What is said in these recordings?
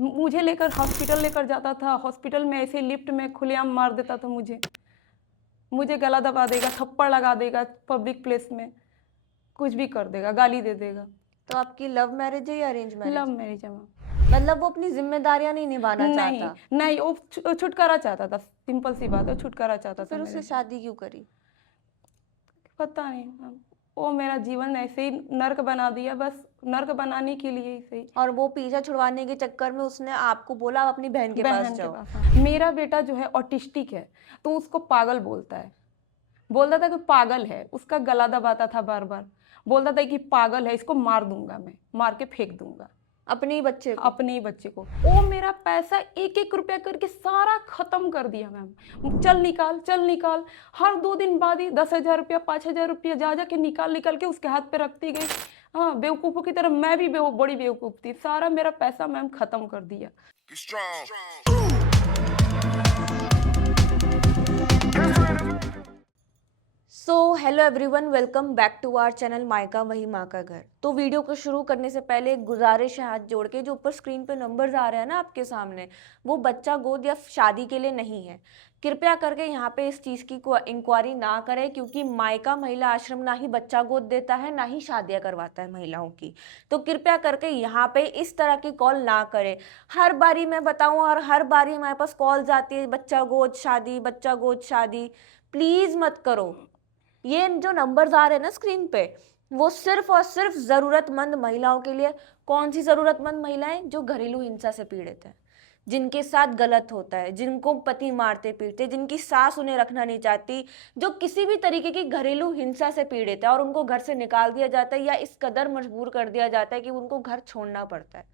मुझे लेकर हॉस्पिटल लेकर जाता था, हॉस्पिटल में ऐसे लिफ्ट में खुलेआम मार देता था मुझे गला दबा देगा, थप्पड़ लगा देगा पब्लिक प्लेस में, कुछ भी कर देगा, गाली दे देगा। तो आपकी लव मैरिज है या अरेंज मैरिज? लव मैरिज है मैम। मतलब वो अपनी जिम्मेदारियां नहीं निभाना नहीं चाहता? नहीं, वो छुटकारा चाहता था, सिंपल सी बात है, छुटकारा चाहता तो था फिर मेरे उससे से। शादी क्यों करी? पता नहीं मैम, वो मेरा जीवन ऐसे ही नर्क बना दिया, बस नर्क बनाने के लिए ही सही। और वो पीछा छुड़वाने के चक्कर में उसने आपको बोला आप अपनी बहन के पास बहन के जाओ। पास, हाँ। मेरा बेटा जो है ऑटिस्टिक है, तो उसको पागल बोलता है, बोलता था कि पागल है, उसका गला दबाता था बार बार, बोलता था कि पागल है, इसको मार दूंगा, मैं मार के फेंक दूंगा। अपने ही बच्चे को? अपने ही बच्चे को। वो मेरा पैसा एक एक रुपया करके सारा खत्म कर दिया मैम। चल निकाल, चल निकाल, हर 2 दिन बाद ही 10,000 रुपया, 5,000 रुपया जा जा के निकाल निकाल के उसके हाथ पे रखती गई। हाँ, बेवकूफ़ों की तरह मैं भी बड़ी बेवकूफ़ थी, सारा मेरा पैसा मैम खत्म कर दिया। So hello everyone, welcome back to our channel मायका वही माँ का घर। तो वीडियो को शुरू करने से पहले एक गुजारिश है, हाथ जोड़ के, जो ऊपर स्क्रीन पे नंबर्स आ रहे हैं ना आपके सामने, वो बच्चा गोद या शादी के लिए नहीं है। कृपया करके यहाँ पे इस चीज़ की इंक्वायरी ना करें, क्योंकि मायका महिला आश्रम ना ही बच्चा गोद देता है, ना ही शादियाँ करवाता है महिलाओं की। तो कृपया करके यहाँ पे इस तरह की कॉल ना करें। हर बारी मैं बताऊँ और हर बारी हमारे पास कॉल्स आती है, बच्चा गोद शादी, बच्चा गोद शादी। प्लीज़ मत करो। ये जो नंबर्स आ रहे हैं ना स्क्रीन पे, वो सिर्फ और सिर्फ ज़रूरतमंद महिलाओं के लिए। कौन सी ज़रूरतमंद महिलाएं? जो घरेलू हिंसा से पीड़ित हैं, जिनके साथ गलत होता है, जिनको पति मारते पीटते, जिनकी सास उन्हें रखना नहीं चाहती, जो किसी भी तरीके की घरेलू हिंसा से पीड़ित है और उनको घर से निकाल दिया जाता है या इस कदर मजबूर कर दिया जाता है कि उनको घर छोड़ना पड़ता है,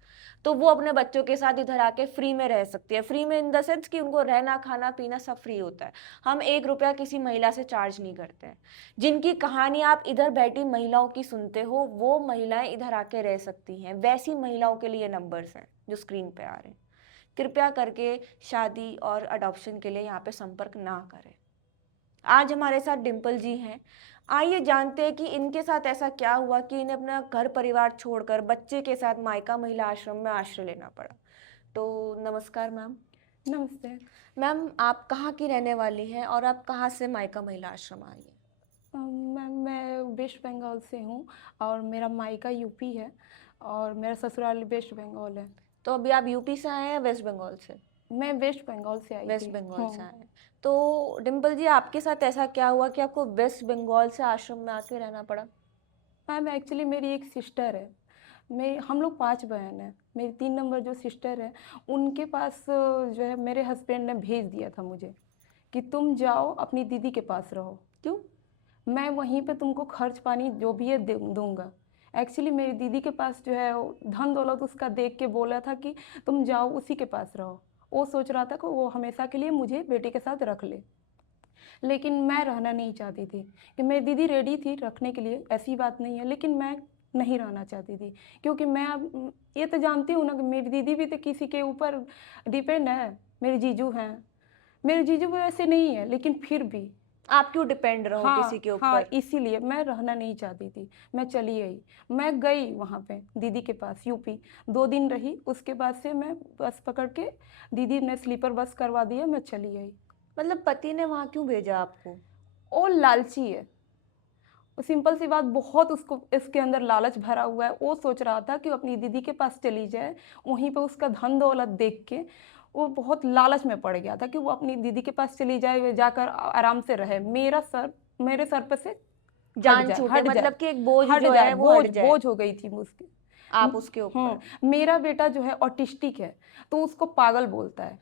तो वो अपने बच्चों के साथ इधर आके फ्री में रह सकती है। फ्री में इन द सेंस कि उनको रहना खाना पीना सब फ्री होता है। हम 1 रुपया किसी महिला से चार्ज नहीं करते हैं। जिनकी कहानी आप इधर बैठी महिलाओं की सुनते हो, वो महिलाएं इधर आके रह सकती हैं। वैसी महिलाओं के लिए नंबर्स हैं जो स्क्रीन पे आ रहे हैं। कृपया करके शादी और अडॉप्शन के लिए यहाँ पे संपर्क ना करें। आज हमारे साथ डिम्पल जी हैं। आइए जानते हैं कि इनके साथ ऐसा क्या हुआ कि इन्हें अपना घर परिवार छोड़कर बच्चे के साथ मायका महिला आश्रम में आश्रय लेना पड़ा। तो नमस्कार मैम। नमस्ते मैम, आप कहाँ की रहने वाली हैं और आप कहाँ से मायका महिला आश्रम आई हैं? मैम, मैं वेस्ट बंगाल से हूँ और मेरा मायका यूपी है और मेरा ससुराल वेस्ट बंगाल है। तो अभी आप यूपी से आए हैं या वेस्ट बंगाल से? मैं वेस्ट बंगाल से आई वेस्ट थी। बंगाल से हाँ आए हैं। तो डिम्पल जी, आपके साथ ऐसा क्या हुआ कि आपको वेस्ट बंगाल से आश्रम में आके रहना पड़ा? मैम, एक्चुअली मेरी एक सिस्टर है, मैं हम लोग 5 बहन हैं। मेरी 3 नंबर जो सिस्टर है, उनके पास जो है मेरे हस्बैंड ने भेज दिया था मुझे कि तुम जाओ अपनी दीदी के पास रहो। क्यों? मैं वहीं पे तुमको खर्च पानी जो भी है दूंगा। एक्चुअली मेरी दीदी के पास जो है धन दौलत उसका देख के बोला था कि तुम जाओ उसी के पास रहो। वो सोच रहा था कि वो हमेशा के लिए मुझे बेटे के साथ रख ले, लेकिन मैं रहना नहीं चाहती थी। कि मेरी दीदी रेडी थी रखने के लिए, ऐसी बात नहीं है, लेकिन मैं नहीं रहना चाहती थी, क्योंकि मैं अब ये तो जानती हूँ ना कि मेरी दीदी भी तो किसी के ऊपर डिपेंड है। मेरे जीजू हैं, मेरे जीजू भी वैसे नहीं है, लेकिन फिर भी आप क्यों डिपेंड रहो किसी हाँ के हाँ, ऊपर? इसीलिए मैं रहना नहीं चाहती थी। मैं चली आई, मैं गई वहाँ पे दीदी के पास यूपी, 2 दिन रही। उसके बाद से मैं बस पकड़ के, दीदी ने स्लीपर बस करवा दिया, मैं चली आई। मतलब पति ने वहां क्यों भेजा आपको? वो लालची है, वो सिंपल सी बात, बहुत उसको इसके अंदर लालच भरा हुआ है। वो सोच रहा था कि वो अपनी दीदी के पास चली जाए, वहीं पे उसका धन दौलत देख के वो बहुत लालच में पड़ गया था कि वो अपनी दीदी के पास चली जाए, जाकर आराम से रहे, मेरे सर पे से हट जान जाए, छूटे, हट जाए, मतलब कि एक बोझ हट जो जाए, है वो बोझ हट जाए बोझ हो गई थी मुझके। आप उसके ऊपर। मेरा बेटा जो है ऑटिस्टिक है, तो उसको पागल बोलता है,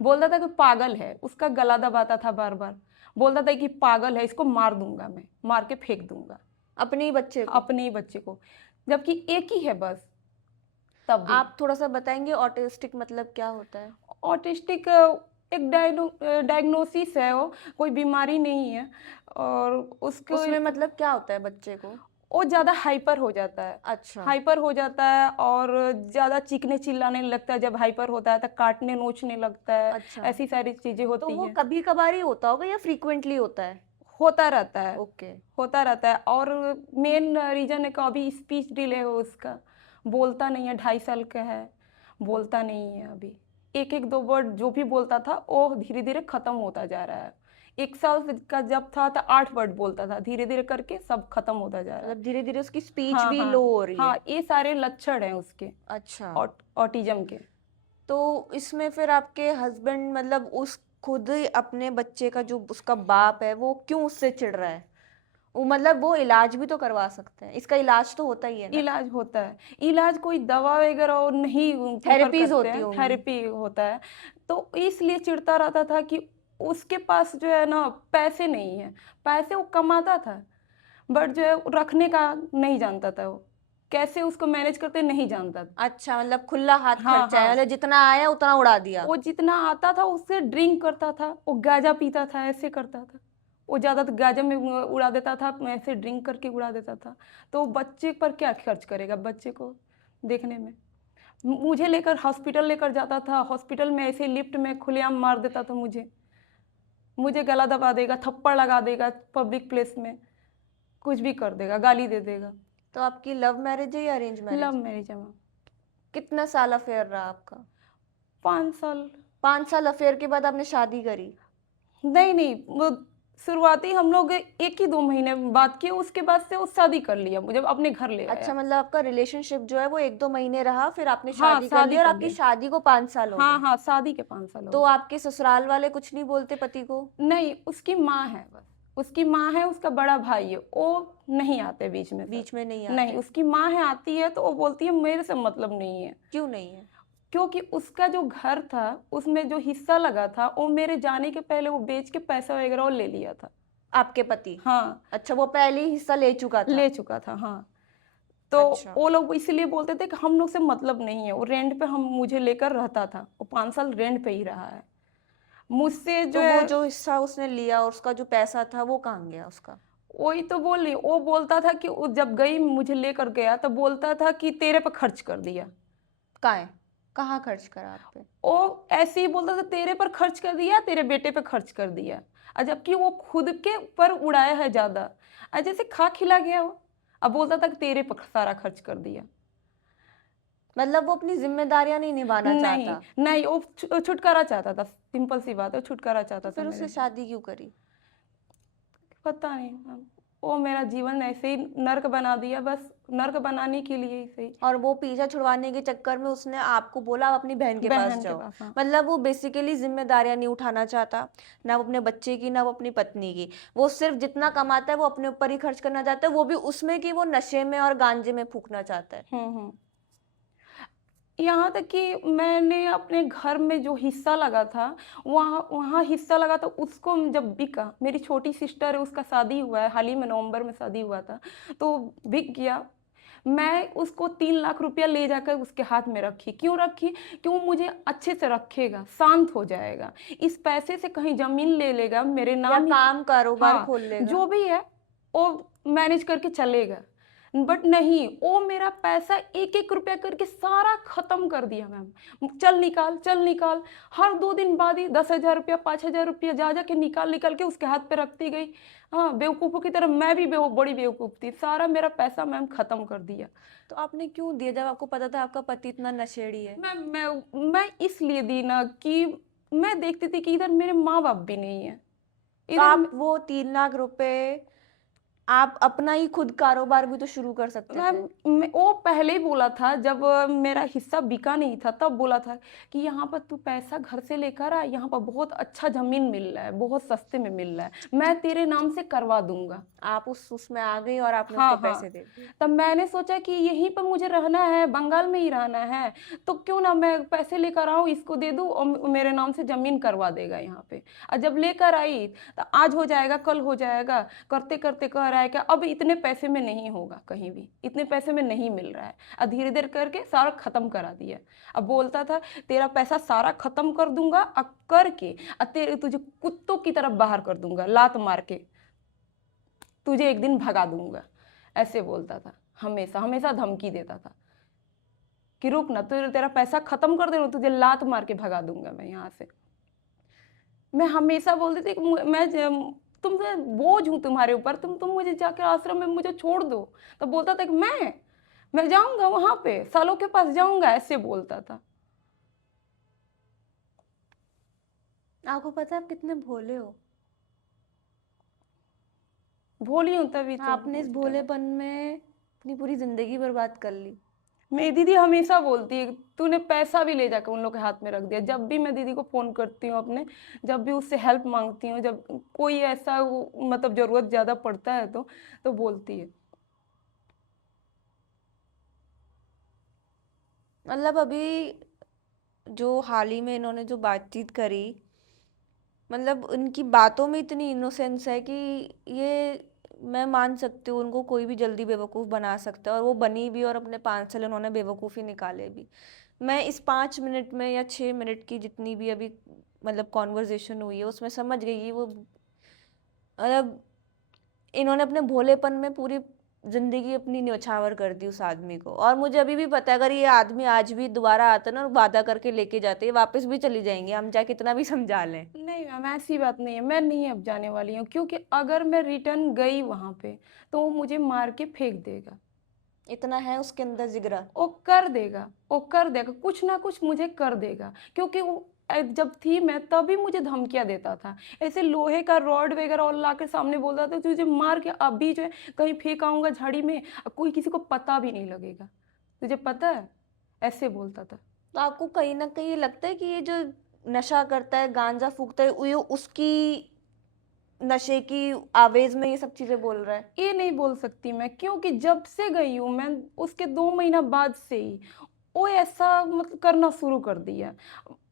बोलता था कि पागल है, उसका गला दबाता था बार बार, बोलता था कि पागल है, इसको मार दूंगा, मैं मार के फेंक दूंगा। अपने ही बच्चे को? अपने ही बच्चे को, जबकि एक ही है बस, तब भी। आप थोड़ा सा बताएंगे ऑटिस्टिक मतलब क्या होता है? ऑटिस्टिक एक डायग्नोसिस है, वो कोई बीमारी नहीं है। और उसको उसमें मतलब क्या होता है बच्चे को? वो ज़्यादा हाइपर हो जाता है, अच्छा। हाइपर हो जाता है और ज़्यादा चीखने चिल्लाने लगता है। जब हाइपर होता है तो काटने नोचने लगता है, अच्छा, ऐसी सारी चीज़ें तो होती वो हैं। कभी कभार ही होता होगा या फ्रीक्वेंटली होता है? होता रहता है, ओके। होता रहता है। और मेन रीज़न है कि अभी स्पीच डिले हो उसका, बोलता नहीं है, 2.5 साल का है, बोलता नहीं है अभी। एक एक दो वर्ड जो भी बोलता था वो धीरे धीरे खत्म होता जा रहा है। 1 साल का जब था तो 8 वर्ड बोलता था, धीरे धीरे करके सब खत्म होता जा रहा है। मतलब धीरे धीरे उसकी स्पीच हाँ भी हाँ लो हो रही हाँ, है। ये सारे लक्षण हैं उसके अच्छा, ऑटिज्म के। तो इसमें फिर आपके हस्बैंड मतलब उस खुद ही अपने बच्चे का जो उसका बाप है वो क्यों उससे चिढ़ रहा है? वो मतलब वो इलाज भी तो करवा सकते हैं, इसका इलाज तो होता ही है ना। इलाज होता है, इलाज कोई दवा वगैरह और नहीं प्रेफर थेरेपीज करते होती हैं, होंगी। थेरेपी होता है। तो इसलिए चिढ़ता रहता था कि उसके पास जो है ना पैसे नहीं है। पैसे वो कमाता था बट जो है वो रखने का नहीं जानता था, वो कैसे उसको मैनेज करते नहीं जानता था। अच्छा, मतलब खुला हाथ हाँ खर्चा है, हाँ, मतलब जितना आया उतना उड़ा दिया। वो जितना आता था उससे ड्रिंक करता था, वो गांजा पीता था, ऐसे करता था। वो ज़्यादातर गांजा में उड़ा देता था, ऐसे ड्रिंक करके उड़ा देता था। तो बच्चे पर क्या खर्च करेगा, बच्चे को देखने में। मुझे लेकर हॉस्पिटल लेकर जाता था, हॉस्पिटल में ऐसे लिफ्ट में खुलेआम मार देता था मुझे। मुझे गला दबा देगा, थप्पड़ लगा देगा पब्लिक प्लेस में, कुछ भी कर देगा, गाली दे देगा। तो आपकी लव मैरिज है या अरेंज लव मैरिज? मैरिज है मैम। कितना साल अफेयर रहा आपका? 5 साल। 5 साल अफेयर के बाद आपने शादी करी? नहीं नहीं, वो शुरुआती हम लोग 1 ही 2 महीने बात किए, उसके बाद से वो शादी कर लिया, मुझे अपने घर ले अच्छा, आया। मतलब आपका रिलेशनशिप जो है वो 1-2 महीने रहा, फिर आपने हाँ, शादी कर ली शादी और कर आपकी लिया। शादी को 5 साल हो हाँ गए। हाँ, शादी के 5 साल हो तो गए। आपके ससुराल वाले कुछ नहीं बोलते पति को? नहीं, उसकी माँ है बस, उसकी माँ है, उसका बड़ा भाई है, वो नहीं आते बीच में सर। बीच में नहीं नहीं, आते? उसकी माँ है, आती है तो वो बोलती है मेरे से मतलब नहीं है। क्यों नहीं है? क्योंकि उसका जो घर था उसमें जो हिस्सा लगा था वो मेरे जाने के पहले वो बेच के पैसा वगैरह वो ले लिया था। आपके पति? हाँ, अच्छा, वो पहले ही हिस्सा ले चुका था। ले चुका था। हाँ, तो अच्छा, वो लोग इसलिए बोलते थे कि हम लोग से मतलब नहीं है, वो रेंट पे हम मुझे लेकर रहता था, वो 5 साल रेंट पे ही रहा है मुझसे जो तो वो है। जो हिस्सा उसने लिया और उसका जो पैसा था वो कहाँ गया उसका? वही तो बोल रही, वो बोलता था कि वो जब गई मुझे लेकर गया तो बोलता था कि तेरे पे खर्च कर दिया। कहाँ खर्च करा आप पे? वो ऐसे ही बोलता था तेरे पर खर्च कर दिया, तेरे बेटे पे खर्च कर दिया। और जबकि वो खुद के पर उड़ाया है ज्यादा, और जैसे खा खिला गया वो, अब बोलता था कि तेरे पर सारा खर्च कर दिया। मतलब वो अपनी जिम्मेदारियां नहीं निभाना नहीं चाहता? नहीं, वो छुटकारा चाहता था, सिंपल सी बात है, वो छुटकारा तो चाहता था फिर मेरे उससे से। शादी क्यों करी? पता नहीं मैम, वो मेरा जीवन ऐसे ही नर्क बना दिया, बस नर्क बनाने के लिए ही सही। और वो पीछा छुड़वाने के चक्कर में उसने आपको बोला आप अपनी बहन के पास बहन के जाओ। पास, हाँ। मतलब वो बेसिकली जिम्मेदारियां नहीं उठाना चाहता, ना वो अपने बच्चे की ना वो अपनी पत्नी की। वो सिर्फ जितना कमाता है वो अपने ऊपर ही खर्च करना चाहता है, वो भी उसमें कि वो नशे में और गांजे में फूकना चाहता है। हम्म। यहाँ तक कि मैंने अपने घर में जो हिस्सा लगा था, वहाँ वहाँ हिस्सा लगा था, उसको जब बिका, मेरी छोटी सिस्टर है उसका शादी हुआ है, हाल ही में नवंबर में शादी हुआ था, तो बिक गया। मैं उसको 3 लाख रुपया ले जाकर उसके हाथ में रखी। क्यों रखी? क्यों मुझे अच्छे से रखेगा, शांत हो जाएगा, इस पैसे से कहीं जमीन ले लेगा मेरे या नाम ही। काम कारोबार हाँ, खोल लेगा। जो भी है वो मैनेज करके चलेगा। बट नहीं, वो मेरा पैसा एक एक रुपया करके सारा खत्म कर दिया मैम। चल निकाल, चल निकाल, हर 2 दिन बाद ही 10,000 रुपया 5,000 रुपया जा जा के निकाल निकाल के उसके हाथ पे रखती गई। हाँ, बेवकूफ़ों की तरह मैं भी बड़ी बेवकूफ़ थी, सारा मेरा पैसा मैम खत्म कर दिया। तो आपने क्यों दिया जब आपको पता था आपका पति इतना नशेड़ी है? मैं इसलिए दी ना कि मैं देखती थी कि इधर मेरे माँ बाप भी नहीं है, तो इधर आप वो 3 लाख रुपए आप अपना ही खुद कारोबार भी तो शुरू कर सकते थे। वो पहले ही बोला था, जब मेरा हिस्सा बिका नहीं था तब बोला था कि यहाँ पर तू पैसा घर से लेकर आ, यहाँ पर बहुत अच्छा जमीन मिल रहा है, बहुत सस्ते में मिल रहा है, मैं तेरे नाम से करवा दूंगा। आप उसमें आ गई और आपने हाँ उसको हाँ, पैसे दे दिए। तब मैंने सोचा कि यहीं पर मुझे रहना है, बंगाल में ही रहना है, तो क्यों ना मैं पैसे लेकर आऊँ, इसको दे दूँ और मेरे नाम से जमीन करवा देगा यहाँ पे। और जब लेकर आई तो आज हो जाएगा, कल हो जाएगा, करते करते कह रहा है कि अब इतने पैसे में नहीं होगा, कहीं भी इतने पैसे में नहीं मिल रहा है। और धीरे धीरे करके सारा खत्म करा दिया। अब बोलता था तेरा पैसा सारा खत्म कर दूंगा और करके तेरे तुझे कुत्तों की तरफ बाहर कर दूंगा, लात मार के तुझे एक दिन भगा दूंगा, ऐसे बोलता था। हमेशा हमेशा धमकी देता था कि रुक ना, तेरा पैसा खत्म कर दे, तुझे लात मार के भगा दूंगा मैं यहाँ से। मैं हमेशा बोलती थी कि तुमसे बोझ हूँ तुम्हारे ऊपर, तुम मुझे जाकर आश्रम में मुझे छोड़ दो। तो बोलता था कि मैं जाऊंगा वहां पे, सालों के पास जाऊंगा, ऐसे बोलता था। आपको पता है आप कितने भोले हो? भोली हूँ तभी तो आपने इस मुझे डर है। भोलेपन में अपनी पूरी जिंदगी बर्बाद कर ली। मेरी दीदी हमेशा बोलती है तूने पैसा भी ले जाकर उन लोग के हाथ में रख दिया। जब भी मैं दीदी को फ़ोन करती हूँ अपने, जब भी उससे हेल्प मांगती हूँ, जब कोई ऐसा मतलब ज़रूरत ज़्यादा पड़ता है तो बोलती है। मतलब अभी जो हाल ही में इन्होंने जो बातचीत करी, मतलब उनकी बातों में इतनी इनोसेंस है कि ये मैं मान सकती हूँ उनको कोई भी जल्दी बेवकूफ़ बना सकता है, और वो बनी भी, और अपने 5 साल उन्होंने बेवकूफ़ी निकाले भी। मैं इस 5 मिनट में या 6 मिनट की जितनी भी अभी मतलब कॉन्वर्जेशन हुई है उसमें समझ गई कि वो मतलब इन्होंने अपने भोलेपन में पूरी जिंदगी अपनी न्यौछावर कर दी उस आदमी को। और मुझे अभी भी पता है अगर ये आदमी आज भी दोबारा आता ना और वादा करके लेके जाते, ये वापस भी चली जाएंगे, हम चाहे कितना भी समझा लें। नहीं मैम, ऐसी बात नहीं है। मैं नहीं अब जाने वाली हूँ, क्योंकि अगर मैं रिटर्न गई वहाँ पे तो वो मुझे मार के फेंक देगा। इतना है उसके अंदर जिगरा। वो कर देगा, कुछ ना कुछ मुझे कर देगा, क्योंकि वो जब थी मैं तभी मुझे धमकियां देता था। ऐसे लोहे का रॉड वगैरह और ला के सामने बोलता था तुझे मार के अभी जो है कहीं फेंक आऊंगा झाड़ी में, कोई किसी को पता भी नहीं लगेगा, तुझे पता है, ऐसे बोलता था। तो आपको कहीं ना कहीं ये लगता है कि ये जो नशा करता है, गांजा फूकता है, ये उसकी नशे की आवेज में ये सब चीजें बोल रहा है? ये नहीं बोल सकती मैं, क्योंकि जब से गई हूँ मैं, उसके 2 महीना बाद से ही वो ऐसा मतलब करना शुरू कर दिया।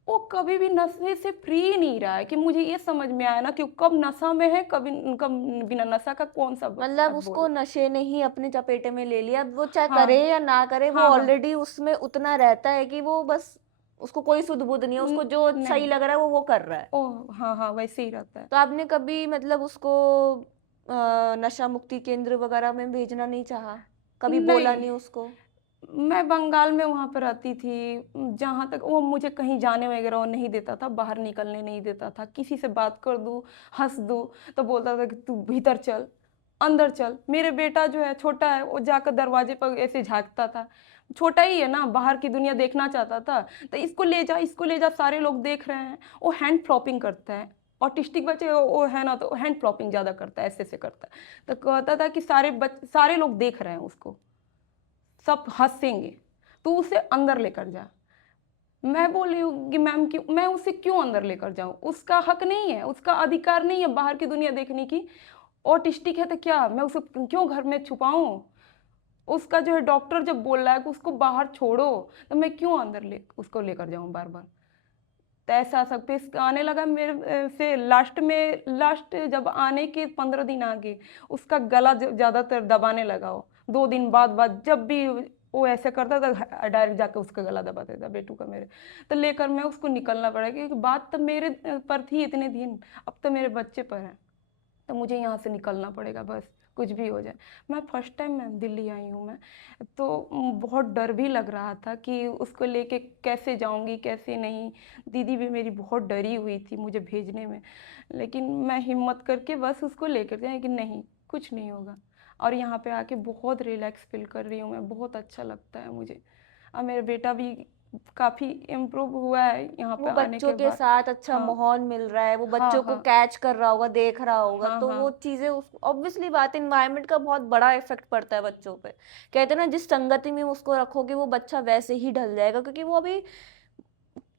वो कभी भी नशे से फ्री ही नहीं रहा है, कि मुझे ये समझ में आया ना कि वो कब नशा में है, कभी कब बिना नशा का कौन सा मतलब अब उसको बोल। नशे ने ही अपने चपेटे में ले लिया। अब वो चाहे हाँ करे या ना करे, वो हाँ हाँ। ऑलरेडी उसमें उतना रहता है कि वो बस, उसको कोई सुध बुध नहीं है, उसको जो सही नहीं। लग रहा है वो कर रहा है। ओ हाँ हाँ, वैसे ही रहता है। तो आपने कभी मतलब उसको नशा मुक्ति केंद्र वगैरह में भेजना नहीं चाहा? कभी बोला नहीं, नहीं उसको? मैं बंगाल में वहाँ पर रहती थी, जहाँ तक वो मुझे कहीं जाने वगैरह वो नहीं देता था, बाहर निकलने नहीं देता था। किसी से बात कर दूँ, हंस दूँ, तो बोलता था कि तू भीतर चल, अंदर चल। मेरे बेटा जो है छोटा है, वो जाकर दरवाजे पर ऐसे झांकता था, छोटा ही है ना, बाहर की दुनिया देखना चाहता था। तो इसको ले जा, इसको ले जा, सारे लोग देख रहे हैं। वो हैंड फ्लॉपिंग करता है, ऑटिस्टिक बच्चे वो है ना, तो हैंड फ्लॉपिंग ज़्यादा करता है, ऐसे ऐसे करता है। तो कहता था कि सारे लोग देख रहे हैं उसको, सब हंसेंगे, तू उसे अंदर लेकर जा। मैं बोली हूँ कि मैम कि मैं उसे क्यों अंदर लेकर जाऊँ, उसका हक नहीं है, उसका अधिकार नहीं है बाहर की दुनिया देखने की। ऑटिस्टिक है तो क्या, मैं उसे क्यों घर में छुपाऊँ। उसका जो है डॉक्टर जब बोल रहा है कि उसको बाहर छोड़ो, तो मैं क्यों अंदर उसको लेकर जाऊँ बार बार। तो ऐसा सब पेश आने लगा मेरे से। लास्ट जब आने के 15 दिन आगे, उसका गला ज़्यादातर दबाने लगा। वो 2 दिन बाद जब भी वो ऐसे करता था, डायरेक्ट जाके उसका गला दबा देता बेटू का मेरे। तो लेकर मैं उसको निकलना पड़ा, क्योंकि बात तो मेरे पर थी इतने दिन, अब तो मेरे बच्चे पर है, तो मुझे यहाँ से निकलना पड़ेगा बस, कुछ भी हो जाए। मैं फर्स्ट टाइम मैं दिल्ली आई हूँ मैं, तो बहुत डर भी लग रहा था कि उसको लेके कैसे जाऊँगी कैसे नहीं। दीदी भी मेरी बहुत डरी हुई थी मुझे भेजने में, लेकिन मैं हिम्मत करके बस उसको लेकर जाए कि नहीं, कुछ नहीं होगा। और यहाँ पे आके बहुत रिलैक्स फील कर रही हूँ मैं, बहुत अच्छा लगता है मुझे। और मेरा बेटा भी काफ़ी इम्प्रूव हुआ है यहाँ पे वो आने बच्चों के के बाद। साथ अच्छा हाँ माहौल मिल रहा है, वो हाँ बच्चों को हाँ कैच कर रहा होगा, देख रहा होगा, हाँ तो हाँ वो चीजें उस ऑब्वियसली बात, एनवायरनमेंट का बहुत बड़ा इफेक्ट पड़ता है बच्चों पे। कहते हैं ना, जिस संगति में उसको रखोगे वो बच्चा वैसे ही ढल जाएगा, क्योंकि वो अभी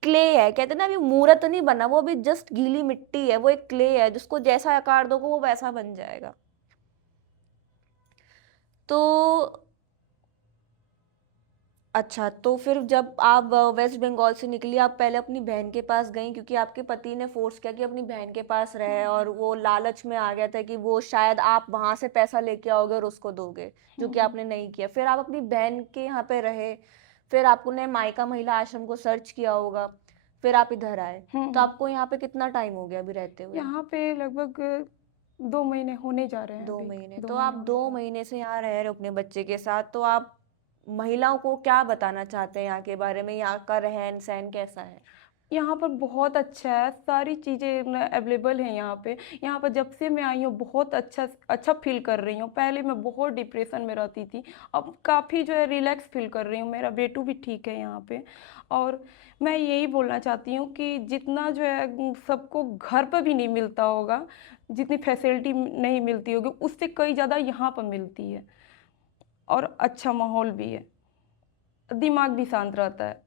क्ले है। कहते हैं ना, अभी मूर्त नहीं बना, वो अभी जस्ट गीली मिट्टी है, वो एक क्ले है, जिसको जैसा आकार दोगे वो वैसा बन जाएगा। तो अच्छा, तो फिर जब आप वेस्ट बंगाल से निकली, आप पहले अपनी बहन के पास गई, क्योंकि आपके पति ने फोर्स किया कि अपनी बहन के पास रहे, और वो लालच में आ गया था कि वो शायद आप वहां से पैसा लेके आओगे और उसको दोगे, जो कि हम्म आपने नहीं किया। फिर आप अपनी बहन के यहाँ पे रहे, फिर आपने मायका महिला आश्रम को सर्च किया होगा, फिर आप इधर आए। तो हम्म। आपको यहाँ पे कितना टाइम हो गया अभी रहते हुए? यहाँ पे लगभग 2 महीने होने जा रहे हैं, दो अभी महीने दो तो महीने आप होने 2 महीने से यहाँ रह रहे हो अपने बच्चे के साथ, तो आप महिलाओं को क्या बताना चाहते हैं यहाँ के बारे में? यहाँ का रहन सहन कैसा है? यहाँ पर बहुत अच्छा है, सारी चीज़ें न अवेलेबल हैं यहाँ पे। यहाँ पर जब से मैं आई हूँ बहुत अच्छा अच्छा फ़ील कर रही हूँ। पहले मैं बहुत डिप्रेशन में रहती थी, अब काफ़ी जो है रिलैक्स फ़ील कर रही हूँ। मेरा बेटू भी ठीक है यहाँ पे। और मैं यही बोलना चाहती हूँ कि जितना जो है सबको घर पर भी नहीं मिलता होगा, जितनी फैसिलिटी नहीं मिलती होगी, उससे कई ज़्यादा यहाँ पर मिलती है। और अच्छा माहौल भी है, दिमाग भी शांत रहता है।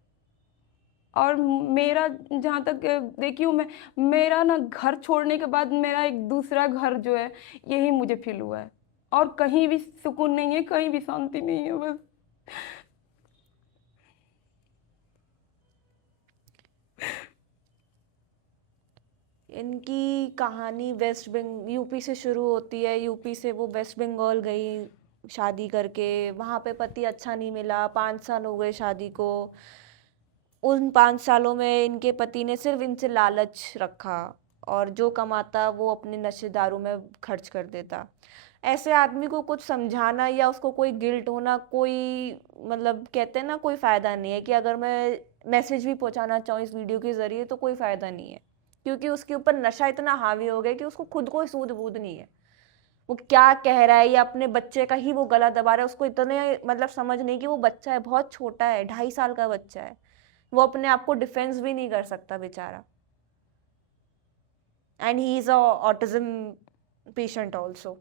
और मेरा जहाँ तक देखी हूँ मैं, मेरा ना घर छोड़ने के बाद मेरा एक दूसरा घर जो है यही मुझे फील हुआ है। और कहीं भी सुकून नहीं है, कहीं भी शांति नहीं है बस। इनकी कहानी यूपी से शुरू होती है। यूपी से वो वेस्ट बंगाल गई शादी करके, वहाँ पे पति अच्छा नहीं मिला, 5 साल हो गए शादी को। उन 5 सालों में इनके पति ने सिर्फ इनसे लालच रखा, और जो कमाता वो अपने नशे दारू में खर्च कर देता। ऐसे आदमी को कुछ समझाना या उसको कोई गिल्ट होना, कोई मतलब कहते हैं ना, कोई फ़ायदा नहीं है। कि अगर मैं मैसेज भी पहुंचाना चाहूँ इस वीडियो के ज़रिए तो कोई फ़ायदा नहीं है, क्योंकि उसके ऊपर नशा इतना हावी हो गया कि उसको खुद को सूझ बूझ नहीं है। वो क्या कह रहा है या अपने बच्चे का ही वो गला दबा रहा है, उसको इतने मतलब समझ नहीं कि वो बच्चा है, बहुत छोटा है, 2.5 साल का बच्चा है। वो अपने आप को डिफेंस भी नहीं कर सकता बेचारा। And he is a autism patient also.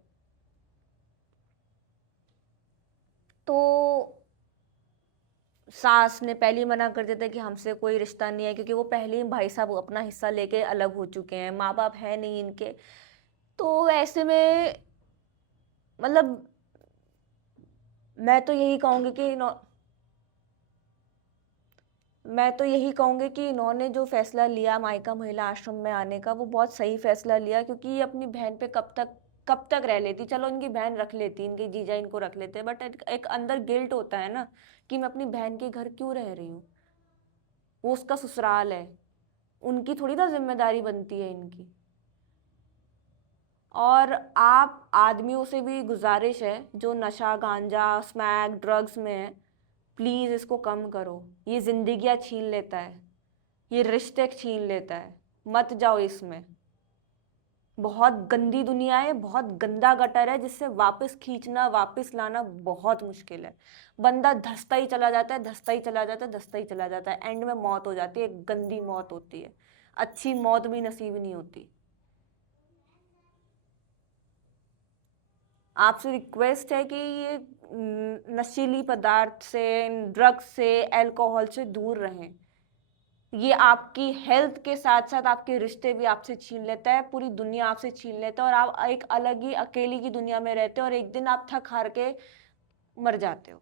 तो सास ने पहले ही मना कर दिया था कि हमसे कोई रिश्ता नहीं है, क्योंकि वो पहले ही भाई साहब अपना हिस्सा लेके अलग हो चुके हैं, माँ बाप है नहीं इनके। तो ऐसे में मतलब मैं तो यही कहूँगी कि इन्होंने जो फैसला लिया मायका महिला आश्रम में आने का, वो बहुत सही फैसला लिया। क्योंकि ये अपनी बहन पे कब तक रह लेती। चलो इनकी बहन रख लेती, इनके जीजा इनको रख लेते, बट एक अंदर गिल्ट होता है ना कि मैं अपनी बहन के घर क्यों रह रही हूँ, वो उसका ससुराल है, उनकी थोड़ी ना जिम्मेदारी बनती है इनकी। और आप आदमियों से भी गुजारिश है जो नशा गांजा स्मैक ड्रग्स में है, प्लीज़ इसको कम करो। ये जिंदगियां छीन लेता है, ये रिश्ते छीन लेता है, मत जाओ इसमें। बहुत गंदी दुनिया है, बहुत गंदा गटर है, जिससे वापस खींचना वापस लाना बहुत मुश्किल है। बंदा धंसता ही चला जाता है, धंसता ही चला जाता है, धंसता ही चला जाता है, एंड में मौत हो जाती है, एक गंदी मौत होती है, अच्छी मौत भी नसीब नहीं होती। आपसे रिक्वेस्ट है कि ये नशीली पदार्थ से, ड्रग्स से, अल्कोहल से दूर रहें। ये आपकी हेल्थ के साथ साथ आपके रिश्ते भी आपसे छीन लेता है, पूरी दुनिया आपसे छीन लेता है, और आप एक अलग ही अकेली की दुनिया में रहते हो, और एक दिन आप थक हार के मर जाते हो।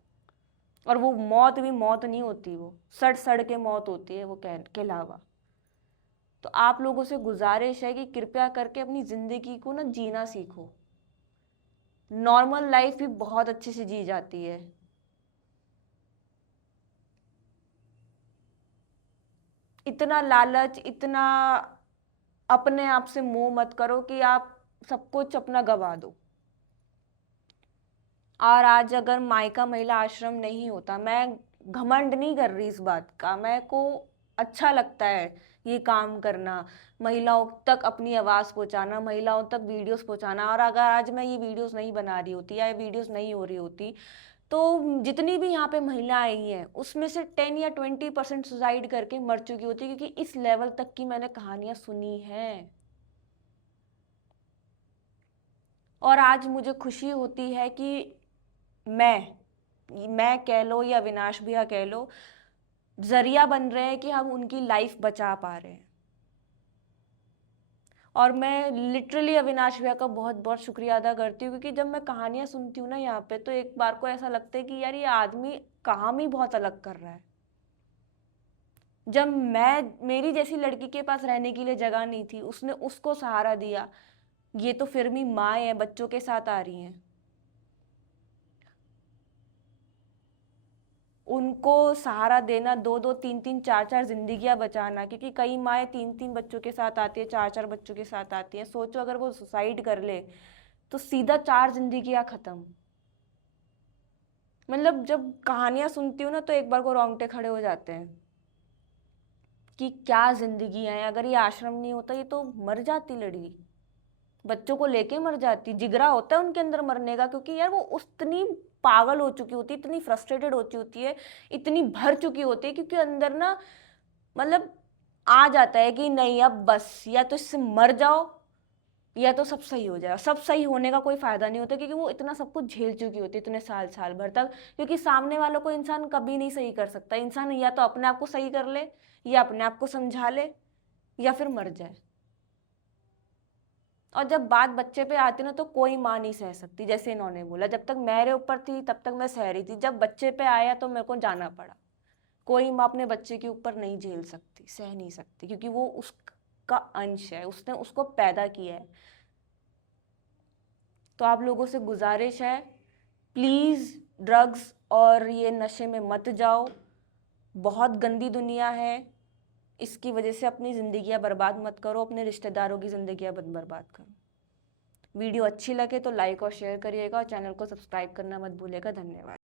और वो मौत भी मौत नहीं होती, वो सड़ सड़ के मौत होती है वो के अलावा। तो आप लोगों से गुजारिश है कि कृपया करके अपनी ज़िंदगी को ना जीना सीखो। नॉर्मल लाइफ भी बहुत अच्छे से जी जाती है। इतना लालच, इतना अपने आप से मोह मत करो कि आप सब कुछ अपना गवा दो। और आज अगर मायका महिला आश्रम नहीं होता, मैं घमंड नहीं कर रही इस बात का, मैं को अच्छा लगता है ये काम करना, महिलाओं तक अपनी आवाज़ पहुंचाना, महिलाओं तक वीडियोस पहुंचाना। और अगर आज मैं ये वीडियोस नहीं बना रही होती या ये वीडियोस नहीं हो रही होती, तो जितनी भी यहाँ पे महिला आई हैं उसमें से 10 या 20% सुसाइड करके मर चुकी होती, क्योंकि इस लेवल तक की मैंने कहानियां सुनी हैं। और आज मुझे खुशी होती है कि मैं कह लो या विनाश भैया कह लो, जरिया बन रहे हैं कि हम उनकी लाइफ बचा पा रहे हैं। और मैं लिटरली अविनाश भैया का बहुत बहुत शुक्रिया अदा करती हूँ, क्योंकि जब मैं कहानियां सुनती हूँ ना यहाँ पे, तो एक बार को ऐसा लगता है कि यार ये आदमी काम ही बहुत अलग कर रहा है। जब मेरी जैसी लड़की के पास रहने के लिए जगह नहीं थी, उसने उसको सहारा दिया। ये तो फिर भी माँ है, बच्चों के साथ आ रही हैं, उनको सहारा देना, 2-2 3-3 4-4 जिंदगियां बचाना। क्योंकि कई माएँ 3-3 बच्चों के साथ आती है, 4-4 बच्चों के साथ आती हैं। सोचो अगर वो सुसाइड कर ले तो सीधा 4 जिंदगियां खत्म। मतलब जब कहानियां सुनती हूँ ना, तो एक बार को रोंगटे खड़े हो जाते हैं। कि क्या जिंदगी है। अगर ये आश्रम नहीं होता ये तो मर जाती लड़की, बच्चों को लेके मर जाती। जिगरा होता है उनके अंदर मरने का, क्योंकि यार वो उतनी पागल हो चुकी होती है, इतनी फ्रस्ट्रेटेड हो चुकी होती है, इतनी भर चुकी होती है, क्योंकि अंदर ना मतलब आ जाता है कि नहीं अब बस, या तो इससे मर जाओ या तो सब सही हो जाएगा। सब सही होने का कोई फायदा नहीं होता, क्योंकि वो इतना सब कुछ झेल चुकी होती है इतने साल साल भर तक। क्योंकि सामने वालों को इंसान कभी नहीं सही कर सकता। इंसान या तो अपने आप को सही कर ले, या अपने आप को समझा ले, या फिर मर जाए। और जब बात बच्चे पे आती ना तो कोई माँ नहीं सह सकती। जैसे इन्होंने बोला, जब तक मेरे ऊपर थी तब तक मैं सह रही थी, जब बच्चे पे आया तो मेरे को जाना पड़ा। कोई माँ अपने बच्चे के ऊपर नहीं झेल सकती, सह नहीं सकती, क्योंकि वो उसका अंश है, उसने उसको पैदा किया है। तो आप लोगों से गुजारिश है, प्लीज़ ड्रग्स और ये नशे में मत जाओ। बहुत गंदी दुनिया है, इसकी वजह से अपनी ज़िंदगियाँ बर्बाद मत करो, अपने रिश्तेदारों की ज़िंदगियाँ मत बर्बाद करो। वीडियो अच्छी लगे तो लाइक और शेयर करिएगा, और चैनल को सब्सक्राइब करना मत भूलिएगा। धन्यवाद।